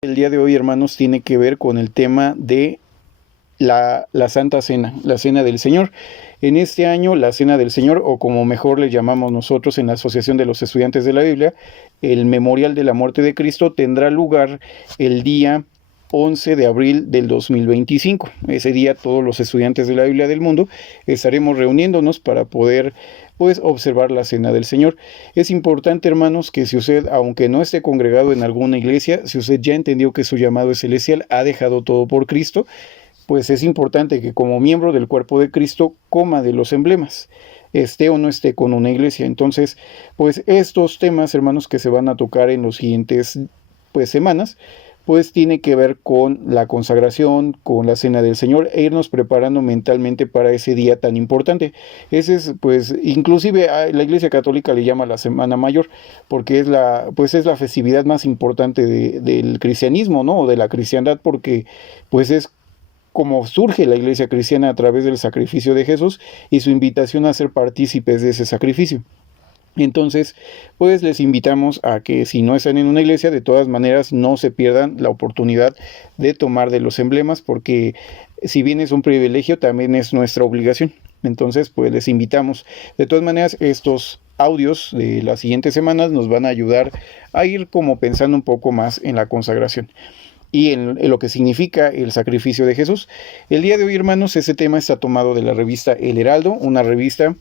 El día de hoy, hermanos, tiene que ver con el tema de la Santa Cena, la Cena del Señor. En este año, la Cena del Señor, o como mejor le llamamos nosotros en la Asociación de los Estudiantes de la Biblia, el Memorial de la Muerte de Cristo, tendrá lugar el día 11 de abril del 2025. Ese día todos los estudiantes de la Biblia del mundo estaremos reuniéndonos para poder observar la Cena del Señor. Es importante, hermanos, que si usted, aunque no esté congregado en alguna iglesia, si usted ya entendió que su llamado es celestial, ha dejado todo por Cristo, pues es importante que como miembro del cuerpo de Cristo coma de los emblemas, esté o no esté con una iglesia. Entonces, pues estos temas, hermanos, que se van a tocar en los siguientes semanas, pues tiene que ver con la consagración, con la Cena del Señor, e irnos preparando mentalmente para ese día tan importante. Ese es, inclusive la Iglesia Católica le llama la Semana Mayor, porque es la festividad más importante del cristianismo, ¿no? O de la cristiandad, porque es como surge la Iglesia cristiana a través del sacrificio de Jesús y su invitación a ser partícipes de ese sacrificio. Entonces, les invitamos a que si no están en una iglesia, de todas maneras no se pierdan la oportunidad de tomar de los emblemas, porque si bien es un privilegio, también es nuestra obligación. Entonces, les invitamos. De todas maneras, estos audios de las siguientes semanas nos van a ayudar a ir como pensando un poco más en la consagración y en lo que significa el sacrificio de Jesús. El día de hoy, hermanos, ese tema está tomado de la revista El Heraldo, una revista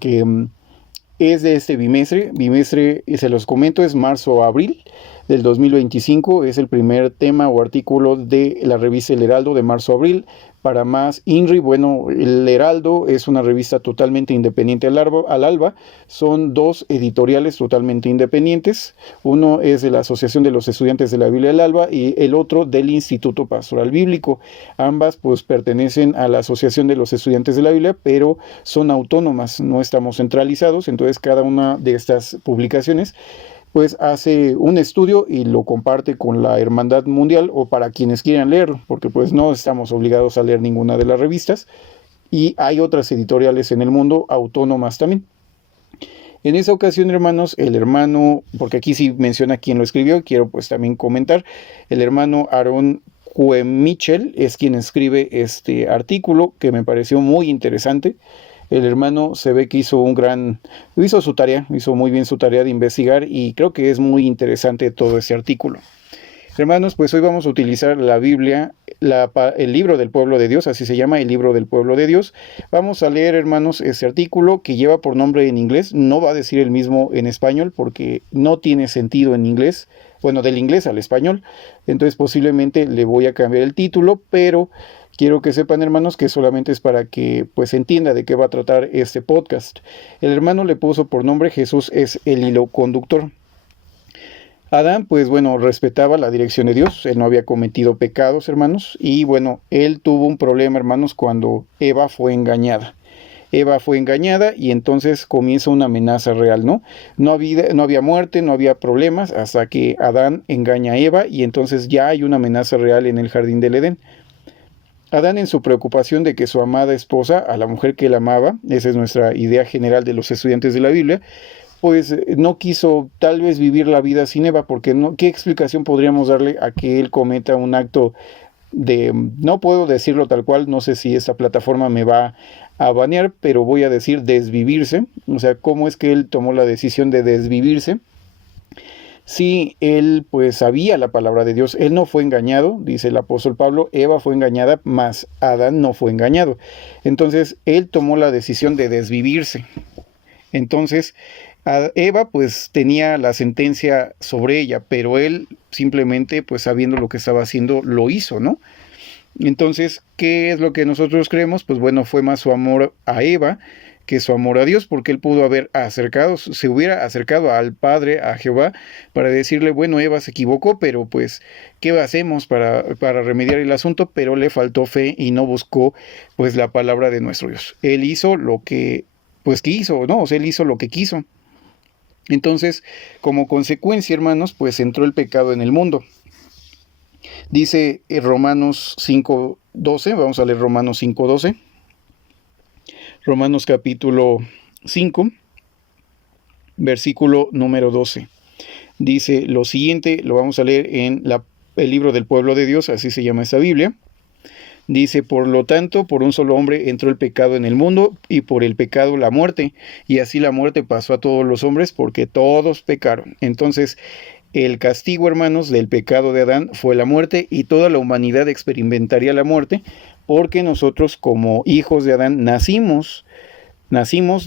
que es de este bimestre, se los comento, es marzo-abril del 2025, es el primer tema o artículo de la revista El Heraldo de marzo-abril. Para más INRI, El Heraldo es una revista totalmente independiente al alba, son dos editoriales totalmente independientes, uno es de la Asociación de los Estudiantes de la Biblia del Alba y el otro del Instituto Pastoral Bíblico. Ambas pertenecen a la Asociación de los Estudiantes de la Biblia, pero son autónomas, no estamos centralizados. Entonces cada una de estas publicaciones hace un estudio y lo comparte con la Hermandad Mundial, o para quienes quieran leerlo, porque no estamos obligados a leer ninguna de las revistas, y hay otras editoriales en el mundo autónomas también. En esa ocasión, hermanos, el hermano, porque aquí sí menciona quién lo escribió, quiero también comentar, el hermano Aaron Michel es quien escribe este artículo, que me pareció muy interesante. El hermano se ve que hizo muy bien su tarea de investigar, y creo que es muy interesante todo ese artículo. Hermanos, hoy vamos a utilizar la Biblia, el libro del pueblo de Dios, así se llama, el libro del pueblo de Dios. Vamos a leer, hermanos, este artículo que lleva por nombre en inglés, no va a decir el mismo en español porque no tiene sentido en inglés, del inglés al español. Entonces posiblemente le voy a cambiar el título, pero quiero que sepan, hermanos, que solamente es para que se entienda de qué va a tratar este podcast. El hermano le puso por nombre Jesús es el hilo conductor. Adán, respetaba la dirección de Dios, él no había cometido pecados, hermanos, y él tuvo un problema, hermanos, cuando Eva fue engañada. Eva fue engañada y entonces comienza una amenaza real, ¿no? No había muerte, no había problemas, hasta que Adán engaña a Eva, y entonces ya hay una amenaza real en el jardín del Edén. Adán, en su preocupación de que su amada esposa, a la mujer que él amaba, esa es nuestra idea general de los estudiantes de la Biblia, no quiso tal vez vivir la vida sin Eva, porque ¿qué explicación podríamos darle a que él cometa un acto de, no puedo decirlo tal cual, no sé si esta plataforma me va a banear, pero voy a decir desvivirse? O sea, ¿cómo es que él tomó la decisión de desvivirse? Si él sabía la palabra de Dios, él no fue engañado, dice el apóstol Pablo, Eva fue engañada, mas Adán no fue engañado. Entonces él tomó la decisión de desvivirse. Entonces Eva tenía la sentencia sobre ella, pero él simplemente sabiendo lo que estaba haciendo lo hizo, ¿no? Entonces, ¿qué es lo que nosotros creemos? Fue más su amor a Eva que su amor a Dios, porque él pudo haber se hubiera acercado al Padre, a Jehová, para decirle, Eva se equivocó, pero ¿qué hacemos para remediar el asunto? Pero le faltó fe y no buscó la palabra de nuestro Dios. Él hizo lo que quiso, ¿no? O sea, él hizo lo que quiso. Entonces, como consecuencia, hermanos, entró el pecado en el mundo. Dice Romanos 5:12, vamos a leer Romanos 5:12. Romanos capítulo 5, versículo número 12. Dice lo siguiente, lo vamos a leer en la el libro del pueblo de Dios, así se llama esta Biblia. Dice, por lo tanto, por un solo hombre entró el pecado en el mundo, y por el pecado la muerte, y así la muerte pasó a todos los hombres, porque todos pecaron. Entonces, el castigo, hermanos, del pecado de Adán fue la muerte, y toda la humanidad experimentaría la muerte, porque nosotros como hijos de Adán nacimos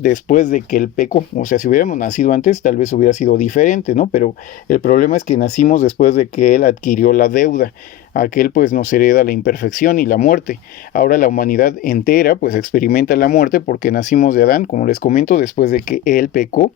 después de que él pecó. O sea, si hubiéramos nacido antes, tal vez hubiera sido diferente, ¿no? Pero el problema es que nacimos después de que él adquirió la deuda. Aquel pues nos hereda la imperfección y la muerte. Ahora la humanidad entera pues experimenta la muerte porque nacimos de Adán, como les comento, después de que él pecó,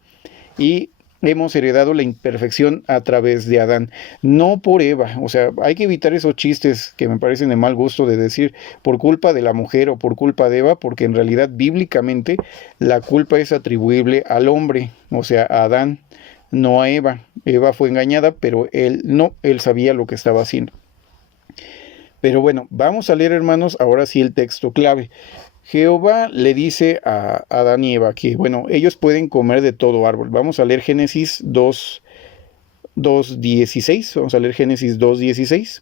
y hemos heredado la imperfección a través de Adán, no por Eva. O sea, hay que evitar esos chistes que me parecen de mal gusto de decir por culpa de la mujer o por culpa de Eva, porque en realidad bíblicamente la culpa es atribuible al hombre, o sea, a Adán, no a Eva. Eva fue engañada, pero él sabía lo que estaba haciendo. Pero bueno, vamos a leer, hermanos, ahora sí el texto clave. Jehová le dice a Adán y Eva que, bueno, ellos pueden comer de todo árbol. Vamos a leer Génesis 2:16. Vamos a leer Génesis 2:16.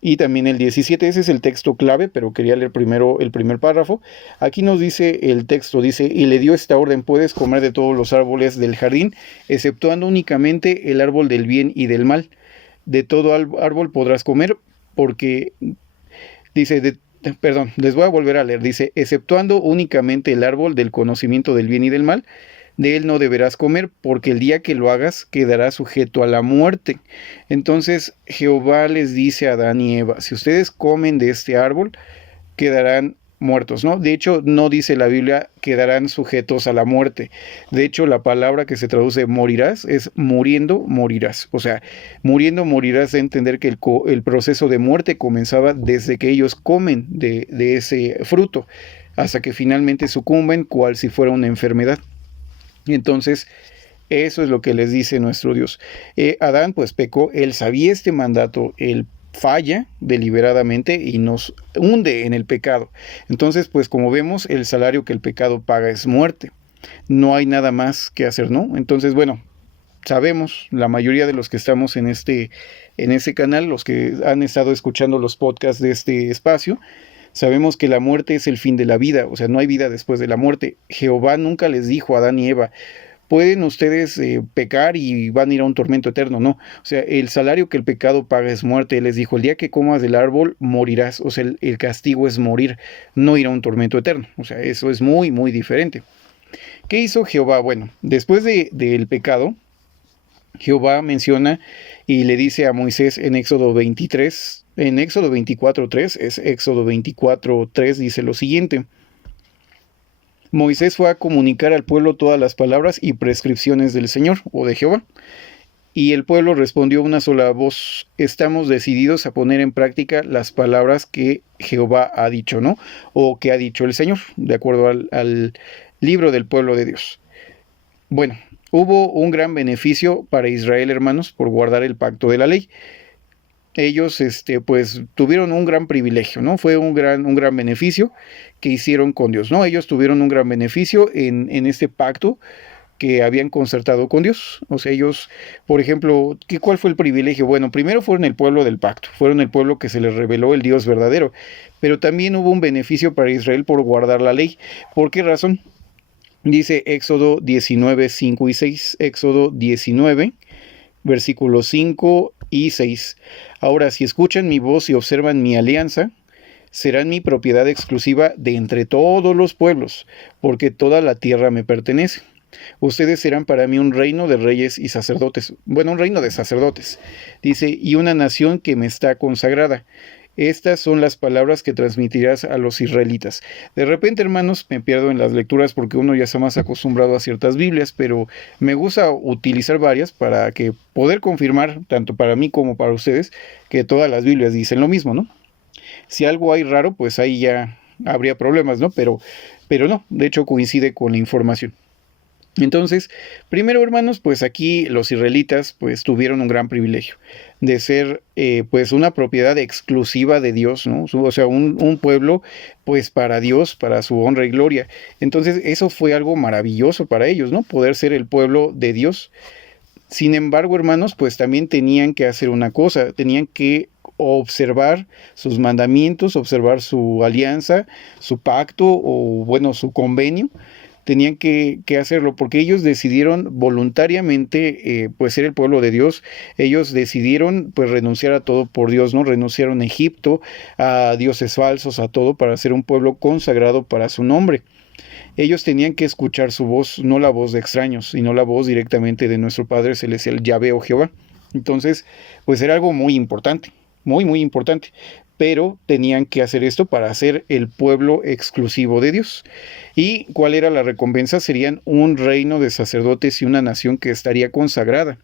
Y también el 17. Ese es el texto clave, pero quería leer primero el primer párrafo. Aquí nos dice el texto, dice, y le dio esta orden: puedes comer de todos los árboles del jardín, exceptuando únicamente el árbol del bien y del mal. De todo árbol podrás comer, porque, dice, les voy a volver a leer, dice, exceptuando únicamente el árbol del conocimiento del bien y del mal, de él no deberás comer, porque el día que lo hagas quedarás sujeto a la muerte. Entonces Jehová les dice a Adán y Eva, si ustedes comen de este árbol, quedarán muertos, ¿no? De hecho, no dice la Biblia quedarán sujetos a la muerte. De hecho, la palabra que se traduce morirás es muriendo, morirás. O sea, muriendo, morirás, de entender que el proceso de muerte comenzaba desde que ellos comen de ese fruto, hasta que finalmente sucumben, cual si fuera una enfermedad. Entonces, eso es lo que les dice nuestro Dios. Adán pues pecó, él sabía este mandato, él falla deliberadamente y nos hunde en el pecado. Entonces, pues como vemos, el salario que el pecado paga es muerte. No hay nada más que hacer, ¿no? Entonces, bueno, sabemos, la mayoría de los que estamos en este canal, los que han estado escuchando los podcasts de este espacio, sabemos que la muerte es el fin de la vida. O sea, no hay vida después de la muerte. Jehová nunca les dijo a Adán y Eva, pueden ustedes pecar y van a ir a un tormento eterno. No, o sea, el salario que el pecado paga es muerte. Él les dijo, el día que comas del árbol morirás. O sea, el castigo es morir, no ir a un tormento eterno. O sea, eso es muy, muy diferente. ¿Qué hizo Jehová? Bueno, después del pecado, Jehová menciona y le dice a Moisés en Éxodo 23, en Éxodo 24:3, es Éxodo 24:3, dice lo siguiente: Moisés fue a comunicar al pueblo todas las palabras y prescripciones del Señor o de Jehová. Y el pueblo respondió una sola voz: estamos decididos a poner en práctica las palabras que Jehová ha dicho, ¿no? O que ha dicho el Señor, de acuerdo al libro del pueblo de Dios. Bueno, hubo un gran beneficio para Israel, hermanos, por guardar el pacto de la ley. Ellos pues tuvieron un gran privilegio, ¿no? Fue un gran beneficio que hicieron con Dios, ¿no? Ellos tuvieron un gran beneficio en este pacto que habían concertado con Dios. O sea, ellos, por ejemplo, ¿cuál fue el privilegio? Bueno, primero fueron el pueblo del pacto, fueron el pueblo que se les reveló el Dios verdadero, pero también hubo un beneficio para Israel por guardar la ley. ¿Por qué razón? Dice Éxodo 19, 5 y 6, Éxodo 19, versículos 5 y 6. Ahora, si escuchan mi voz y observan mi alianza, serán mi propiedad exclusiva de entre todos los pueblos, porque toda la tierra me pertenece. Ustedes serán para mí un reino de reyes y sacerdotes. Bueno, un reino de sacerdotes. Dice, y una nación que me está consagrada. Estas son las palabras que transmitirás a los israelitas. De repente, hermanos, me pierdo en las lecturas porque uno ya está más acostumbrado a ciertas Biblias, pero me gusta utilizar varias para que poder confirmar, tanto para mí como para ustedes, que todas las Biblias dicen lo mismo, ¿no? Si algo hay raro, pues ahí ya habría problemas, ¿no? Pero no, de hecho coincide con la información. Entonces, primero, hermanos, pues aquí los israelitas pues tuvieron un gran privilegio de ser pues una propiedad exclusiva de Dios, ¿no? O sea, un pueblo pues para Dios, para su honra y gloria. Entonces, eso fue algo maravilloso para ellos, ¿no? Poder ser el pueblo de Dios. Sin embargo, hermanos, pues también tenían que hacer una cosa, tenían que observar sus mandamientos, observar su alianza, su pacto o bueno, su convenio. Tenían que hacerlo porque ellos decidieron voluntariamente pues ser el pueblo de Dios. Ellos decidieron pues renunciar a todo por Dios, ¿no? Renunciaron a Egipto, a dioses falsos, a todo para ser un pueblo consagrado para su nombre. Ellos tenían que escuchar su voz, no la voz de extraños, sino la voz directamente de nuestro Padre Celestial, Yahvé o Jehová. Entonces, pues era algo muy importante, muy, muy importante. Pero tenían que hacer esto para ser el pueblo exclusivo de Dios. ¿Y cuál era la recompensa? Serían un reino de sacerdotes y una nación que estaría consagrada.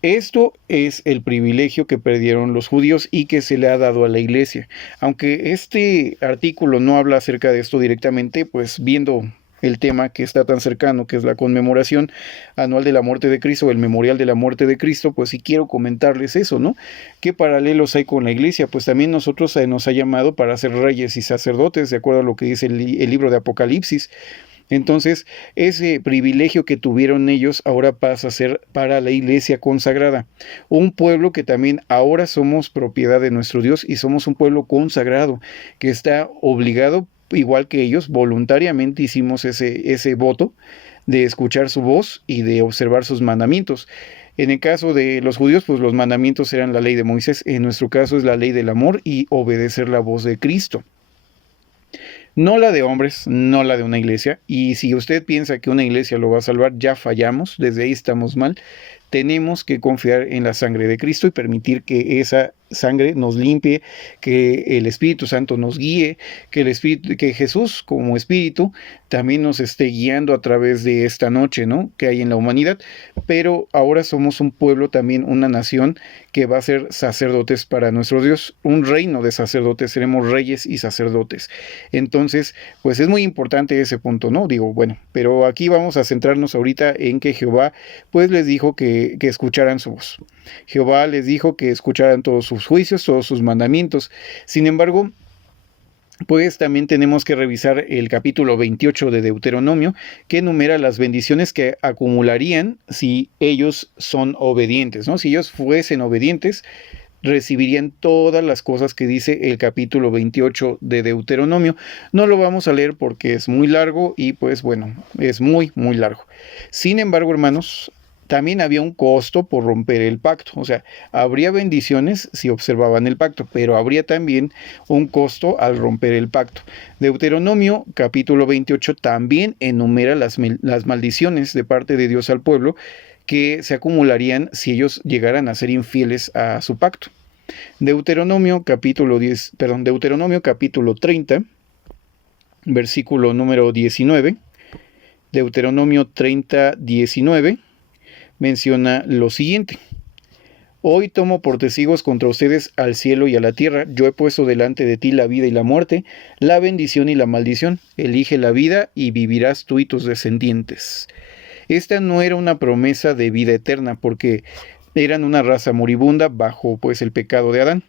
Esto es el privilegio que perdieron los judíos y que se le ha dado a la iglesia. Aunque este artículo no habla acerca de esto directamente, pues viendo el tema que está tan cercano, que es la conmemoración anual de la muerte de Cristo, el memorial de la muerte de Cristo, pues sí quiero comentarles eso, ¿no? ¿Qué paralelos hay con la iglesia? Pues también nosotros nos ha llamado para ser reyes y sacerdotes, de acuerdo a lo que dice el libro de Apocalipsis. Entonces, ese privilegio que tuvieron ellos ahora pasa a ser para la iglesia consagrada. Un pueblo que también ahora somos propiedad de nuestro Dios y somos un pueblo consagrado que está obligado, igual que ellos, voluntariamente hicimos ese voto de escuchar su voz y de observar sus mandamientos. En el caso de los judíos, pues los mandamientos eran la ley de Moisés. En nuestro caso es la ley del amor y obedecer la voz de Cristo. No la de hombres, no la de una iglesia. Y si usted piensa que una iglesia lo va a salvar, ya fallamos, desde ahí estamos mal. Tenemos que confiar en la sangre de Cristo y permitir que esa sangre nos limpie, que el Espíritu Santo nos guíe, que Jesús como Espíritu también nos esté guiando a través de esta noche, ¿no? Que hay en la humanidad. Pero ahora somos un pueblo, también una nación que va a ser sacerdotes para nuestro Dios, un reino de sacerdotes, seremos reyes y sacerdotes. Entonces, pues es muy importante ese punto, ¿no? Digo, bueno, pero aquí vamos a centrarnos ahorita en que Jehová, pues les dijo que escucharan su voz. Jehová les dijo que escucharan todos sus juicios, todos sus mandamientos. Sin embargo, pues también tenemos que revisar el capítulo 28 de Deuteronomio, que enumera las bendiciones que acumularían si ellos son obedientes, ¿no? Si ellos fuesen obedientes, recibirían todas las cosas que dice el capítulo 28 de Deuteronomio. No lo vamos a leer porque es muy largo y pues bueno, es muy, muy largo. Sin embargo, hermanos, también había un costo por romper el pacto. O sea, habría bendiciones si observaban el pacto, pero habría también un costo al romper el pacto. Deuteronomio capítulo 28 también enumera las maldiciones de parte de Dios al pueblo que se acumularían si ellos llegaran a ser infieles a su pacto. Deuteronomio capítulo 30, versículo número 19. Deuteronomio 30, 19 menciona lo siguiente: Hoy tomo por testigos contra ustedes al cielo y a la tierra. Yo he puesto delante de ti la vida y la muerte, la bendición y la maldición. Elige la vida y vivirás tú y tus descendientes. Esta no era una promesa de vida eterna, porque eran una raza moribunda bajo pues el pecado de Adán,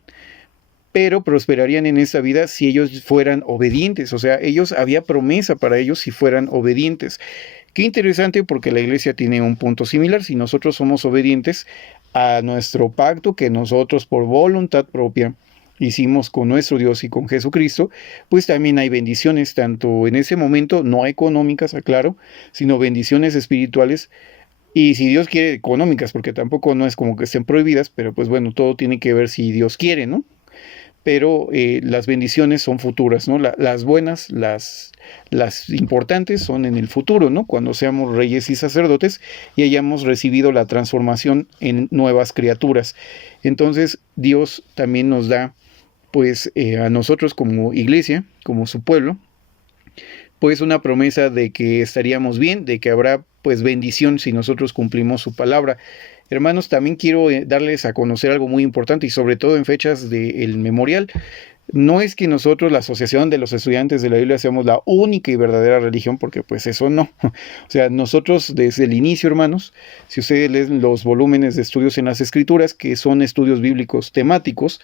pero prosperarían en esta vida si ellos fueran obedientes. O sea, había promesa para ellos si fueran obedientes. Qué interesante, porque la iglesia tiene un punto similar. Si nosotros somos obedientes a nuestro pacto que nosotros por voluntad propia hicimos con nuestro Dios y con Jesucristo, pues también hay bendiciones, tanto en ese momento, no económicas, aclaro, sino bendiciones espirituales. Y si Dios quiere, económicas, porque tampoco no es como que estén prohibidas, pero pues bueno, todo tiene que ver si Dios quiere, ¿no? Pero las bendiciones son futuras, ¿no? Las buenas, las importantes son en el futuro, ¿no? Cuando seamos reyes y sacerdotes y hayamos recibido la transformación en nuevas criaturas. Entonces Dios también nos da, pues a nosotros como iglesia, como su pueblo, pues una promesa de que estaríamos bien, de que habrá pues bendición si nosotros cumplimos su palabra. Hermanos, también quiero darles a conocer algo muy importante, y sobre todo en fechas del memorial. No es que nosotros, la Asociación de los Estudiantes de la Biblia, seamos la única y verdadera religión, porque pues eso no. O sea, nosotros desde el inicio, hermanos, si ustedes leen los volúmenes de estudios en las Escrituras, que son estudios bíblicos temáticos,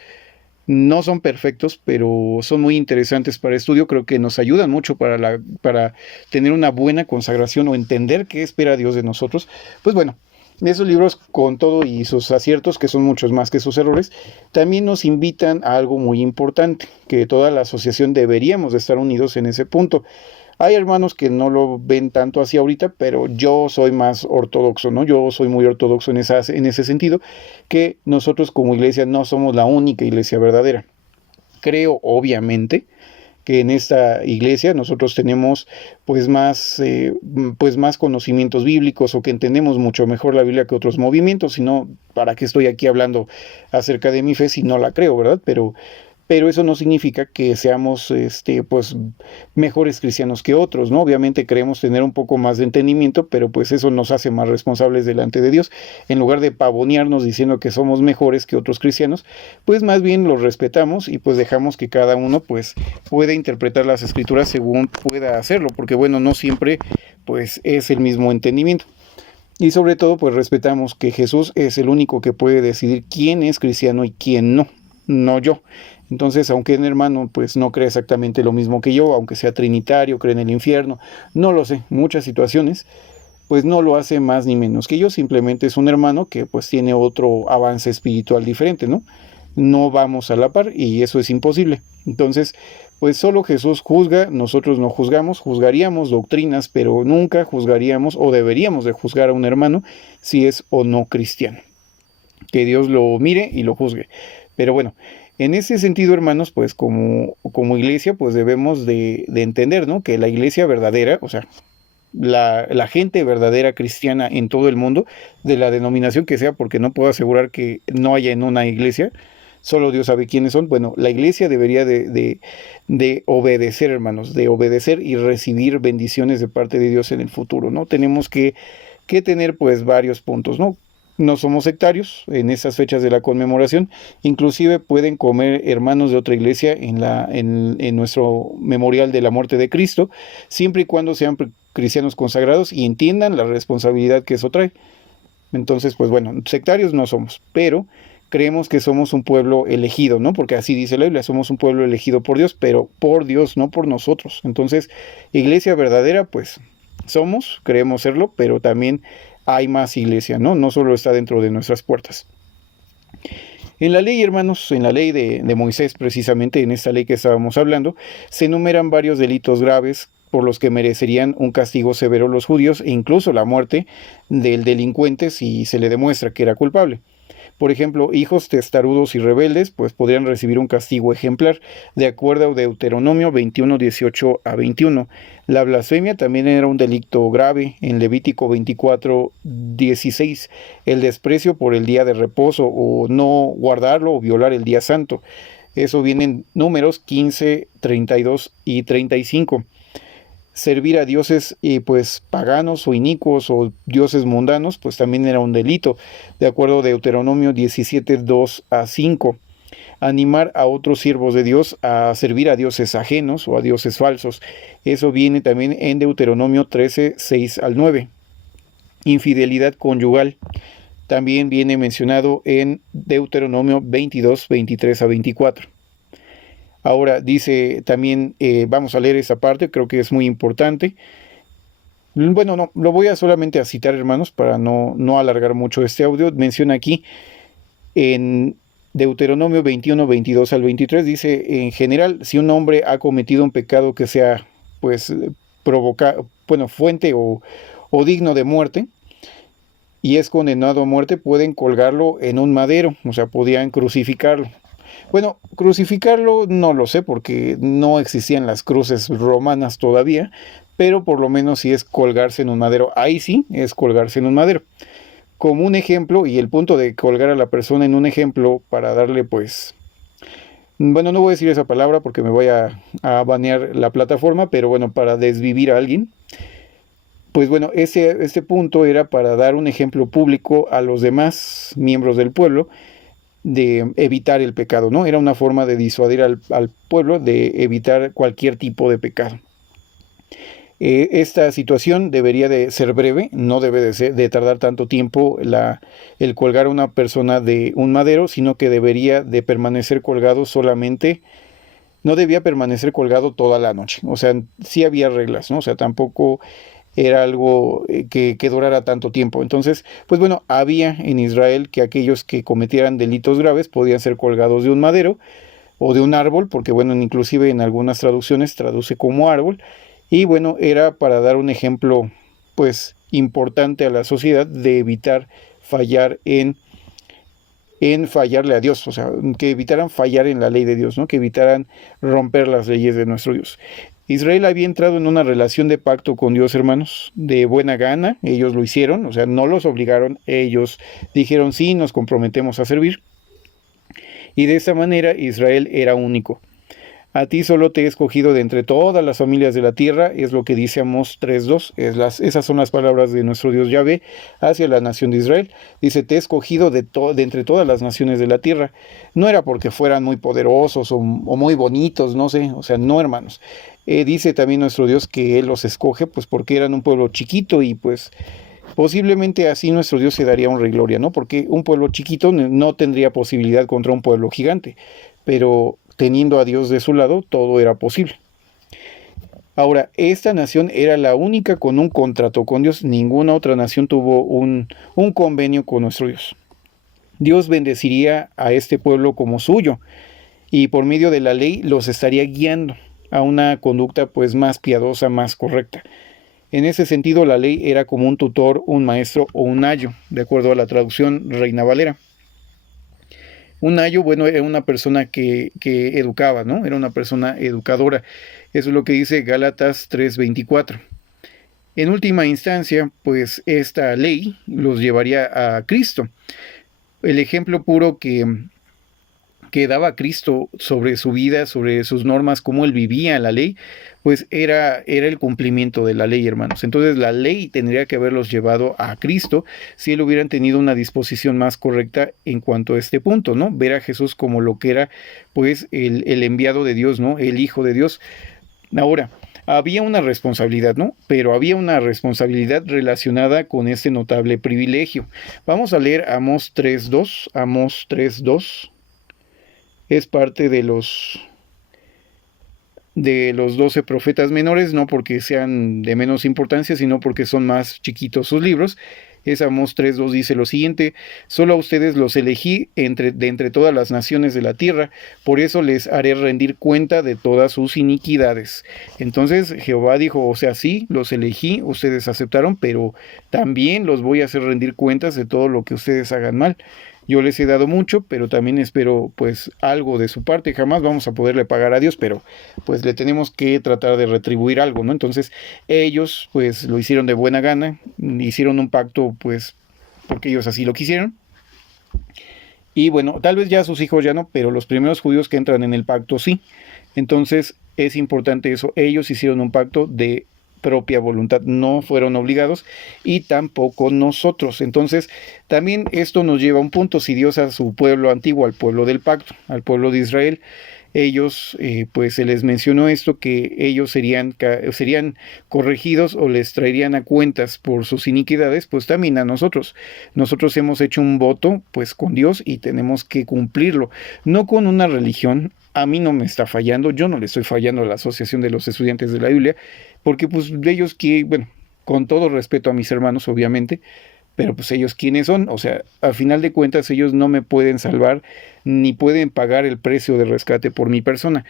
no son perfectos, pero son muy interesantes para estudio. Creo que nos ayudan mucho para tener una buena consagración o entender qué espera Dios de nosotros. Pues bueno, esos libros, con todo y sus aciertos, que son muchos más que sus errores, también nos invitan a algo muy importante, que toda la asociación deberíamos de estar unidos en ese punto. Hay hermanos que no lo ven tanto así ahorita, pero yo soy más ortodoxo, ¿no? Yo soy muy ortodoxo en ese sentido, que nosotros como iglesia no somos la única iglesia verdadera. Creo, obviamente, que en esta iglesia nosotros tenemos pues más conocimientos bíblicos, o que entendemos mucho mejor la Biblia que otros movimientos. Si no, ¿para qué estoy aquí hablando acerca de mi fe si no la creo, verdad? Pero eso no significa que seamos pues mejores cristianos que otros, ¿no? Obviamente queremos tener un poco más de entendimiento, pero pues eso nos hace más responsables delante de Dios. En lugar de pavonearnos diciendo que somos mejores que otros cristianos, pues más bien los respetamos y pues dejamos que cada uno pues pueda interpretar las escrituras según pueda hacerlo, porque bueno, no siempre pues es el mismo entendimiento. Y sobre todo pues respetamos que Jesús es el único que puede decidir quién es cristiano y quién no, no yo. Entonces, aunque un hermano pues no cree exactamente lo mismo que yo, aunque sea trinitario, cree en el infierno, no lo sé, muchas situaciones, pues no lo hace más ni menos que yo, simplemente es un hermano que pues tiene otro avance espiritual diferente, ¿no? No vamos a la par y eso es imposible. Entonces, pues solo Jesús juzga, nosotros no juzgamos, juzgaríamos doctrinas, pero nunca juzgaríamos o deberíamos de juzgar a un hermano si es o no cristiano. Que Dios lo mire y lo juzgue. Pero bueno, en ese sentido, hermanos, pues como iglesia, pues debemos de entender, ¿no? Que la iglesia verdadera, o sea, la gente verdadera cristiana en todo el mundo, de la denominación que sea, porque no puedo asegurar que no haya en una iglesia, solo Dios sabe quiénes son. Bueno, la iglesia debería de obedecer, hermanos, de obedecer y recibir bendiciones de parte de Dios en el futuro, ¿no? Tenemos que tener pues varios puntos, ¿no? No somos sectarios en esas fechas de la conmemoración. Inclusive pueden comer hermanos de otra iglesia en nuestro memorial de la muerte de Cristo, siempre y cuando sean cristianos consagrados y entiendan la responsabilidad que eso trae. Entonces, pues bueno, sectarios no somos, pero creemos que somos un pueblo elegido, ¿no? Porque así dice la Biblia, somos un pueblo elegido por Dios, pero por Dios, no por nosotros. Entonces, iglesia verdadera, pues somos, creemos serlo, pero también hay más iglesia, ¿no? No solo está dentro de nuestras puertas. En la ley, hermanos, en la ley de Moisés, precisamente en esta ley que estábamos hablando, se enumeran varios delitos graves por los que merecerían un castigo severo los judíos e incluso la muerte del delincuente si se le demuestra que era culpable. Por ejemplo, hijos testarudos y rebeldes pues podrían recibir un castigo ejemplar, de acuerdo a Deuteronomio 21, 18 a 21. La blasfemia también era un delito grave en Levítico 24, 16. El desprecio por el día de reposo, o no guardarlo o violar el día santo. Eso viene en Números 15, 32 y 35. Servir a dioses pues paganos o inicuos o dioses mundanos pues también era un delito, de acuerdo a Deuteronomio 17, 2 a 5. Animar a otros siervos de Dios a servir a dioses ajenos o a dioses falsos, eso viene también en Deuteronomio 13, 6 al 9. Infidelidad conyugal también viene mencionado en Deuteronomio 22, 23 a 24. Ahora dice también, vamos a leer esa parte, creo que es muy importante. Bueno, no, lo voy a solamente a citar, hermanos, para no alargar mucho este audio. Menciona aquí en Deuteronomio 21, 22 al 23, dice, en general, si un hombre ha cometido un pecado que sea, pues, fuente o digno de muerte, y es condenado a muerte, pueden colgarlo en un madero, o sea, podían crucificarlo. Bueno, crucificarlo no lo sé porque no existían las cruces romanas todavía, pero por lo menos sí es colgarse en un madero. Ahí sí es colgarse en un madero. Como un ejemplo, y el punto de colgar a la persona en un ejemplo para darle pues... Bueno, no voy a decir esa palabra porque me voy a banear la plataforma, pero bueno, para desvivir a alguien. Pues bueno, este punto era para dar un ejemplo público a los demás miembros del pueblo de evitar el pecado, ¿no? Era una forma de disuadir al pueblo de evitar cualquier tipo de pecado. Esta situación debería de ser breve, no debe de tardar tanto tiempo el colgar a una persona de un madero, sino que debería de permanecer colgado solamente, no debía permanecer colgado toda la noche. O sea, sí había reglas, ¿no? O sea, tampoco era algo que durara tanto tiempo. Entonces, pues bueno, había en Israel que aquellos que cometieran delitos graves podían ser colgados de un madero o de un árbol, porque bueno, inclusive en algunas traducciones traduce como árbol, y bueno, era para dar un ejemplo pues importante a la sociedad de evitar fallar en fallarle a Dios, o sea, que evitaran fallar en la ley de Dios, ¿no? Que evitaran romper las leyes de nuestro Dios. Israel había entrado en una relación de pacto con Dios, hermanos, de buena gana, ellos lo hicieron, o sea, no los obligaron, ellos dijeron sí, nos comprometemos a servir, y de esa manera Israel era único. A ti solo te he escogido de entre todas las familias de la tierra, es lo que dice Amós 3:2. Esas son las palabras de nuestro Dios Yahvé hacia la nación de Israel. Dice, te he escogido de entre todas las naciones de la tierra. No era porque fueran muy poderosos o muy bonitos, no sé, o sea, no, hermanos. Dice también nuestro Dios que Él los escoge, pues porque eran un pueblo chiquito y pues posiblemente así nuestro Dios se daría honra y gloria, ¿no? Porque un pueblo chiquito no tendría posibilidad contra un pueblo gigante, pero teniendo a Dios de su lado, todo era posible. Ahora, esta nación era la única con un contrato con Dios. Ninguna otra nación tuvo un convenio con nuestro Dios. Dios bendeciría a este pueblo como suyo y por medio de la ley los estaría guiando a una conducta pues más piadosa, más correcta. En ese sentido, la ley era como un tutor, un maestro o un ayo, de acuerdo a la traducción Reina Valera. Un ayo, bueno, era una persona que educaba, ¿no? Era una persona educadora. Eso es lo que dice Gálatas 3:24. En última instancia, pues esta ley los llevaría a Cristo. El ejemplo puro que daba Cristo sobre su vida, sobre sus normas, cómo él vivía la ley, pues era el cumplimiento de la ley, hermanos. Entonces la ley tendría que haberlos llevado a Cristo si él hubieran tenido una disposición más correcta en cuanto a este punto, ¿no? Ver a Jesús como lo que era, pues, el enviado de Dios, ¿no? El Hijo de Dios. Ahora, había una responsabilidad, ¿no? Pero había una responsabilidad relacionada con este notable privilegio. Vamos a leer Amós 3:2, Amós 3:2. Es parte de los 12 profetas menores, no porque sean de menos importancia, sino porque son más chiquitos sus libros. Es Amós 3:2 dice lo siguiente, solo a ustedes los elegí de entre todas las naciones de la tierra, por eso les haré rendir cuenta de todas sus iniquidades. Entonces Jehová dijo, o sea, sí, los elegí, ustedes aceptaron, pero también los voy a hacer rendir cuentas de todo lo que ustedes hagan mal. Yo les he dado mucho, pero también espero pues algo de su parte. Jamás vamos a poderle pagar a Dios, pero pues le tenemos que tratar de retribuir algo, ¿no? Entonces ellos pues lo hicieron de buena gana, hicieron un pacto pues porque ellos así lo quisieron. Y bueno, tal vez ya sus hijos ya no, pero los primeros judíos que entran en el pacto sí. Entonces es importante eso. Ellos hicieron un pacto de propia voluntad, no fueron obligados y tampoco nosotros. Entonces también esto nos lleva a un punto, si Dios a su pueblo antiguo, al pueblo del pacto, al pueblo de Israel, ellos pues se les mencionó esto, que ellos serían corregidos o les traerían a cuentas por sus iniquidades, pues también a nosotros hemos hecho un voto pues con Dios y tenemos que cumplirlo, no con una religión. A mí no me está fallando, yo no le estoy fallando a la Asociación de los Estudiantes de la Biblia, porque pues ellos que, bueno, con todo respeto a mis hermanos obviamente, pero pues ellos quiénes son, o sea, a final de cuentas ellos no me pueden salvar ni pueden pagar el precio de rescate por mi persona.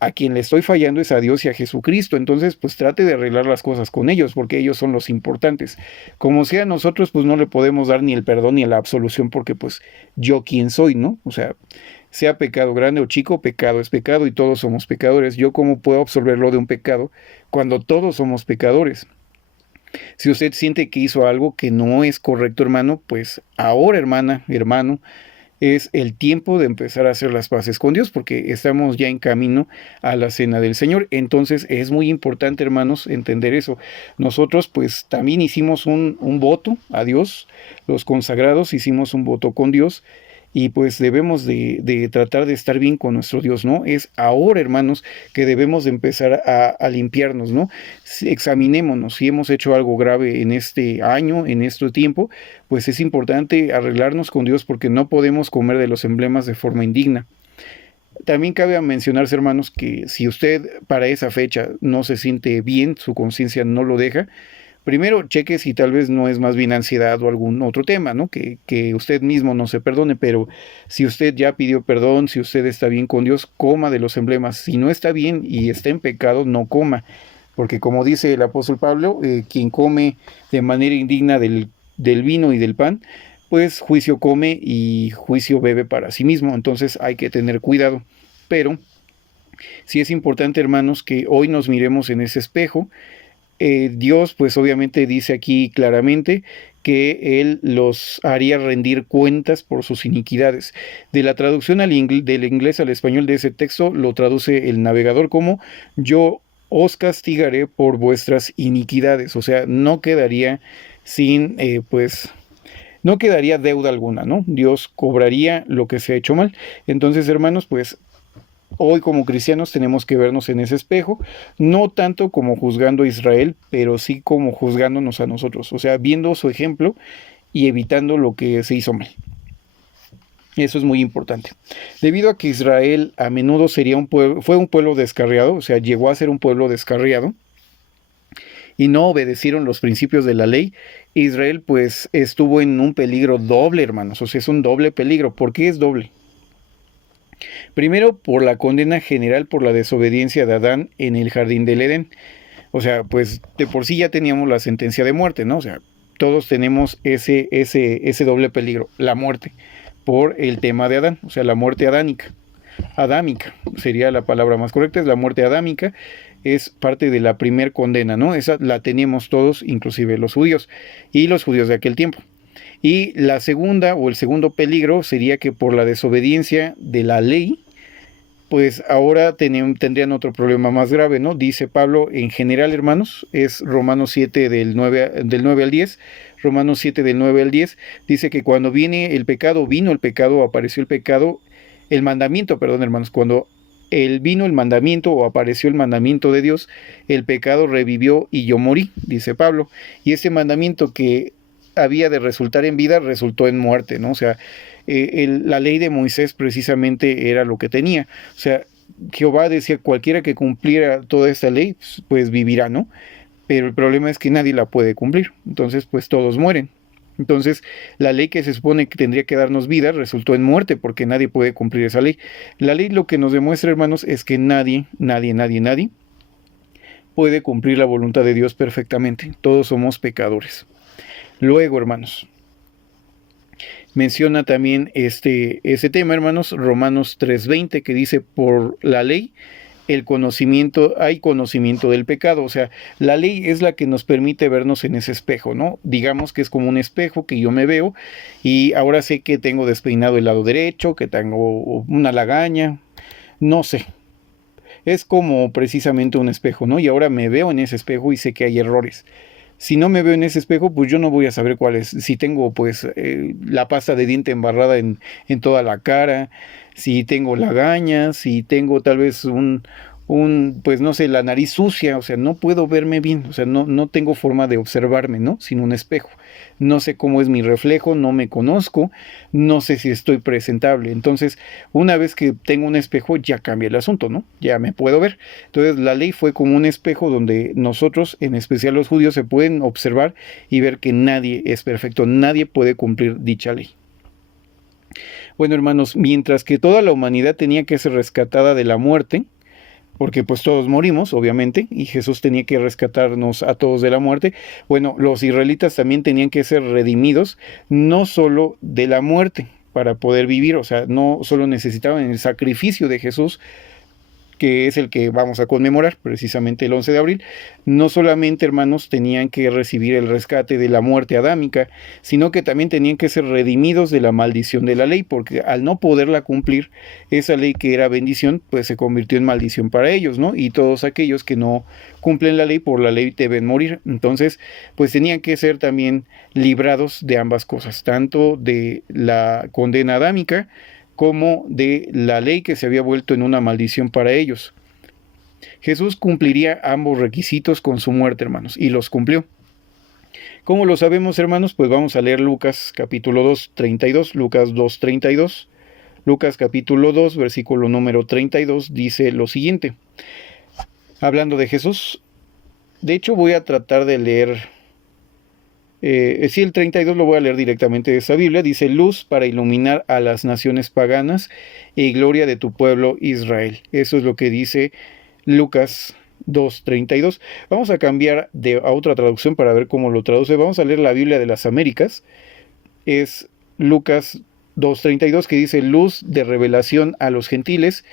A quien le estoy fallando es a Dios y a Jesucristo, entonces pues trate de arreglar las cosas con ellos, porque ellos son los importantes. Como sea, nosotros pues no le podemos dar ni el perdón ni la absolución, porque pues yo quién soy, ¿no? O sea pecado grande o chico, pecado es pecado y todos somos pecadores. ¿Yo cómo puedo absolverlo de un pecado cuando todos somos pecadores? Si usted siente que hizo algo que no es correcto, hermano, pues ahora, hermana, hermano, es el tiempo de empezar a hacer las paces con Dios, porque estamos ya en camino a la cena del Señor. Entonces es muy importante, hermanos, entender eso. Nosotros pues también hicimos un voto a Dios, los consagrados hicimos un voto con Dios, y pues debemos de tratar de estar bien con nuestro Dios, ¿no? Es ahora, hermanos, que debemos de empezar a limpiarnos, ¿no? Examinémonos, si hemos hecho algo grave en este año, en este tiempo, pues es importante arreglarnos con Dios, porque no podemos comer de los emblemas de forma indigna. También cabe mencionarse, hermanos, que si usted para esa fecha no se siente bien, su conciencia no lo deja, primero cheque si tal vez no es más bien ansiedad o algún otro tema, ¿no? Que usted mismo no se perdone, pero si usted ya pidió perdón, si usted está bien con Dios, coma de los emblemas. Si no está bien y está en pecado, no coma. Porque como dice el apóstol Pablo, quien come de manera indigna del vino y del pan, pues juicio come y juicio bebe para sí mismo. Entonces hay que tener cuidado. Pero sí es importante, hermanos, que hoy nos miremos en ese espejo. Dios, pues obviamente dice aquí claramente que Él los haría rendir cuentas por sus iniquidades. De la traducción del inglés al español de ese texto lo traduce el navegador como yo os castigaré por vuestras iniquidades. O sea, no quedaría sin, pues, no quedaría deuda alguna, ¿no? Dios cobraría lo que se ha hecho mal. Entonces, hermanos, pues hoy como cristianos tenemos que vernos en ese espejo, no tanto como juzgando a Israel, pero sí como juzgándonos a nosotros, o sea, viendo su ejemplo y evitando lo que se hizo mal. Eso es muy importante. Debido a que Israel a menudo fue un pueblo descarriado, o sea, llegó a ser un pueblo descarriado, y no obedecieron los principios de la ley, Israel pues estuvo en un peligro doble, hermanos, o sea, es un doble peligro. ¿Por qué es doble? Primero, por la condena general por la desobediencia de Adán en el jardín del Edén. O sea, pues de por sí ya teníamos la sentencia de muerte, ¿no? O sea, todos tenemos ese doble peligro, la muerte, por el tema de Adán, o sea, la muerte adámica. Adámica sería la palabra más correcta, es la muerte adámica, es parte de la primer condena, ¿no? Esa la teníamos todos, inclusive los judíos y los judíos de aquel tiempo. Y la segunda o el segundo peligro sería que por la desobediencia de la ley, pues ahora tendrían otro problema más grave, ¿no? Dice Pablo, en general, hermanos, es Romanos 7 del 9 al 10, Romanos 7 del 9 al 10, dice que cuando vino el pecado, apareció el pecado, el mandamiento, perdón, hermanos, cuando vino el mandamiento o apareció el mandamiento de Dios, el pecado revivió y yo morí, dice Pablo. Y este mandamiento que había de resultar en vida, resultó en muerte, ¿no? O sea, la ley de Moisés precisamente era lo que tenía. O sea, Jehová decía, cualquiera que cumpliera toda esta ley, pues vivirá, ¿no? Pero el problema es que nadie la puede cumplir. Entonces, pues todos mueren. Entonces, la ley que se supone que tendría que darnos vida resultó en muerte porque nadie puede cumplir esa ley. La ley lo que nos demuestra, hermanos, es que nadie puede cumplir la voluntad de Dios perfectamente. Todos somos pecadores. Luego, hermanos, menciona también ese tema, hermanos, Romanos 3:20, que dice, por la ley, hay conocimiento del pecado. O sea, la ley es la que nos permite vernos en ese espejo, ¿no? Digamos que es como un espejo que yo me veo y ahora sé que tengo despeinado el lado derecho, que tengo una lagaña, no sé. Es como precisamente un espejo, ¿no? Y ahora me veo en ese espejo y sé que hay errores. Si no me veo en ese espejo, pues yo no voy a saber cuál es. Si tengo pues la pasta de diente embarrada en toda la cara, si tengo lagañas, si tengo tal vez pues no sé, la nariz sucia, o sea, no puedo verme bien, o sea, no tengo forma de observarme, ¿no? Sin un espejo. No sé cómo es mi reflejo, no me conozco, no sé si estoy presentable. Entonces, una vez que tengo un espejo, ya cambia el asunto, ¿no? Ya me puedo ver. Entonces, la ley fue como un espejo donde nosotros, en especial los judíos, se pueden observar y ver que nadie es perfecto, nadie puede cumplir dicha ley. Bueno, hermanos, mientras que toda la humanidad tenía que ser rescatada de la muerte, porque pues todos morimos, obviamente, y Jesús tenía que rescatarnos a todos de la muerte. Bueno, los israelitas también tenían que ser redimidos, no solo de la muerte, para poder vivir, o sea, no solo necesitaban el sacrificio de Jesús, que es el que vamos a conmemorar precisamente el 11 de abril, no solamente, hermanos, tenían que recibir el rescate de la muerte adámica, sino que también tenían que ser redimidos de la maldición de la ley, porque al no poderla cumplir, esa ley que era bendición, pues se convirtió en maldición para ellos, ¿no? Y todos aquellos que no cumplen la ley, por la ley deben morir. Entonces, pues tenían que ser también librados de ambas cosas, tanto de la condena adámica, como de la ley que se había vuelto en una maldición para ellos. Jesús cumpliría ambos requisitos con su muerte, hermanos, y los cumplió. ¿Cómo lo sabemos, hermanos? Pues vamos a leer Lucas capítulo 2, 32, Lucas 2, 32. Lucas capítulo 2, versículo número 32, dice lo siguiente. Hablando de Jesús, de hecho voy a tratar de leer Sí, el 32 lo voy a leer directamente de esa Biblia. Dice: luz para iluminar a las naciones paganas y gloria de tu pueblo Israel. Eso es lo que dice Lucas 2:32. Vamos a cambiar a otra traducción para ver cómo lo traduce. Vamos a leer la Biblia de las Américas. Es Lucas 2:32, que dice: luz de revelación a los gentiles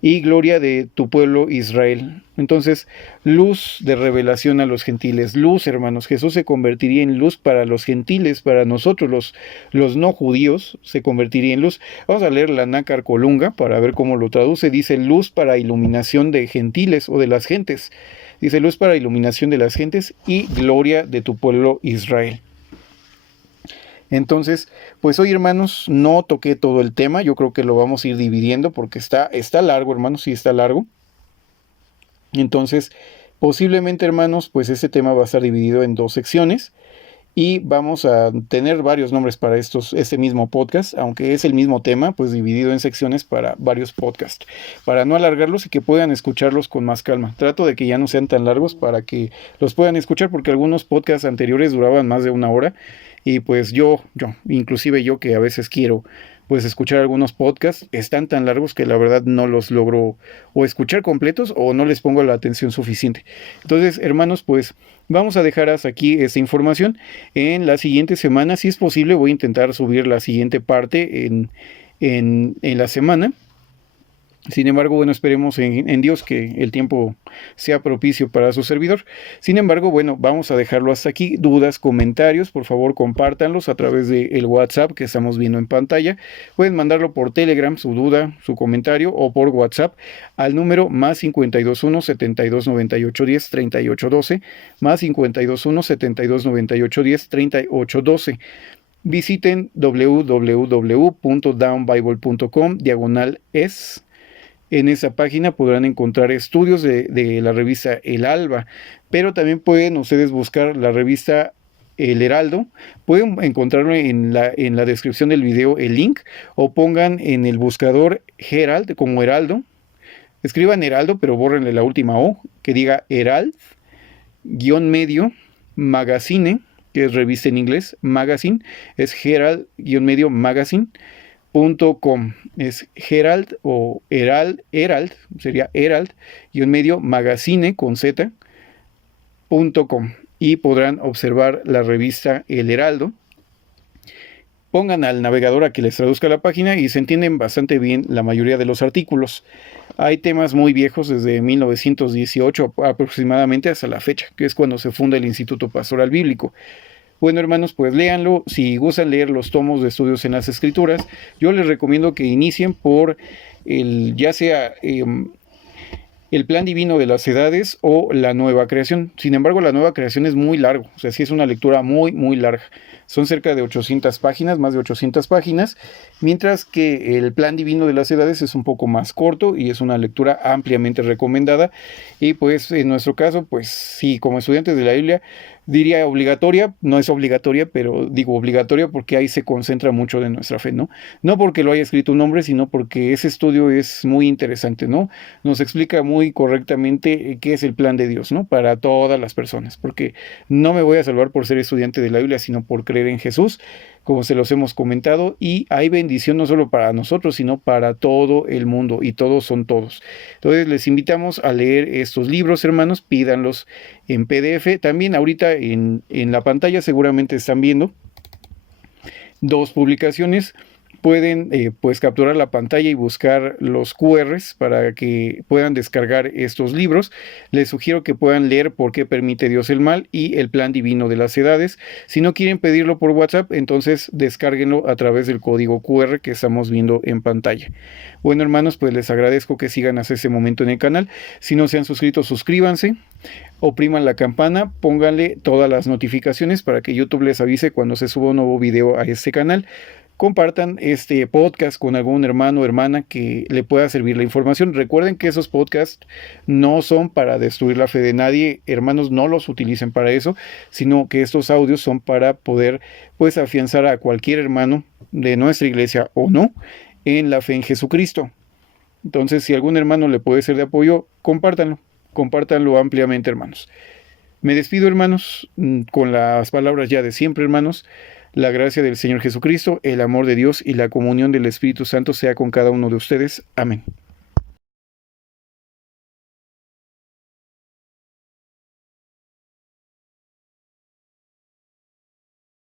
y gloria de tu pueblo Israel. Entonces, luz de revelación a los gentiles. Luz, hermanos. Jesús se convertiría en luz para los gentiles, para nosotros los no judíos, se convertiría en luz. Vamos a leer la Nácar Colunga para ver cómo lo traduce. Dice: luz para iluminación de gentiles o de las gentes. Dice: luz para iluminación de las gentes y gloria de tu pueblo Israel. Entonces, pues hoy, hermanos, no toqué todo el tema. Yo creo que lo vamos a ir dividiendo porque está largo, hermanos, sí está largo. Entonces, posiblemente, hermanos, pues este tema va a estar dividido en 2 secciones y vamos a tener varios nombres para este mismo podcast, aunque es el mismo tema, pues dividido en secciones para varios podcasts, para no alargarlos y que puedan escucharlos con más calma. Trato de que ya no sean tan largos para que los puedan escuchar, porque algunos podcasts anteriores duraban más de 1 hora. Y pues inclusive yo que a veces quiero pues escuchar algunos podcasts, están tan largos que la verdad no los logro o escuchar completos o no les pongo la atención suficiente. Entonces, hermanos, pues vamos a dejar hasta aquí esta información. En la siguiente semana, si es posible, voy a intentar subir la siguiente parte en la semana. Sin embargo, bueno, esperemos en Dios que el tiempo sea propicio para su servidor. Sin embargo, bueno, vamos a dejarlo hasta aquí. Dudas, comentarios, por favor, compártanlos a través del WhatsApp que estamos viendo en pantalla. Pueden mandarlo por Telegram, su duda, su comentario, o por WhatsApp al número más 521 72 98 10 38 12, más 521 72 98 10 38 12. Visiten www.downbible.com/es. En esa página podrán encontrar estudios de la revista El Alba, pero también pueden ustedes buscar la revista El Heraldo. Pueden encontrarlo en la descripción del video el link, o pongan en el buscador Herald como Heraldo. Escriban Heraldo, pero bórrenle la última O, que diga Herald, _medio, Magazine, que es revista en inglés, Magazine, es Herald, Magazine.com. Es Herald o Herald, sería Herald-Magazine con Z.com, y podrán observar la revista El Heraldo. Pongan al navegador a que les traduzca la página y se entienden bastante bien la mayoría de los artículos. Hay temas muy viejos desde 1918 aproximadamente hasta la fecha, que es cuando se funda el Instituto Pastoral Bíblico. Bueno, hermanos, pues léanlo. Si gustan leer los tomos de estudios en las Escrituras, yo les recomiendo que inicien por ya sea el plan divino de las edades o la nueva creación. Sin embargo, la nueva creación es muy largo, o sea, sí es una lectura muy, muy larga. Son cerca de 800 páginas, más de 800 páginas, mientras que el plan divino de las edades es un poco más corto y es una lectura ampliamente recomendada. Y pues en nuestro caso, pues sí, como estudiantes de la Biblia, diría obligatoria, no es obligatoria, pero digo obligatoria porque ahí se concentra mucho de nuestra fe, ¿no? No porque lo haya escrito un hombre, sino porque ese estudio es muy interesante, ¿no? Nos explica muy correctamente qué es el plan de Dios, ¿no? Para todas las personas, porque no me voy a salvar por ser estudiante de la Biblia, sino por creer en Jesús, como se los hemos comentado, y hay bendición no solo para nosotros, sino para todo el mundo, y todos son todos. Entonces les invitamos a leer estos libros, hermanos, pídanlos en PDF. También ahorita en la pantalla seguramente están viendo 2 publicaciones. Pueden pues capturar la pantalla y buscar los QRs para que puedan descargar estos libros. Les sugiero que puedan leer Por qué permite Dios el mal y El plan divino de las edades. Si no quieren pedirlo por WhatsApp, entonces descárguenlo a través del código QR que estamos viendo en pantalla. Bueno, hermanos, pues les agradezco que sigan hasta ese momento en el canal. Si no se han suscrito, suscríbanse. Opriman la campana, pónganle todas las notificaciones para que YouTube les avise cuando se suba un nuevo video a este canal. Compartan este podcast con algún hermano o hermana que le pueda servir la información. Recuerden que esos podcasts no son para destruir la fe de nadie. Hermanos, no los utilicen para eso, sino que estos audios son para poder pues afianzar a cualquier hermano de nuestra iglesia o no en la fe en Jesucristo. Entonces, si algún hermano le puede ser de apoyo, compártanlo ampliamente, hermanos. Me despido, hermanos, con las palabras ya de siempre, hermanos. La gracia del Señor Jesucristo, el amor de Dios y la comunión del Espíritu Santo sea con cada uno de ustedes. Amén.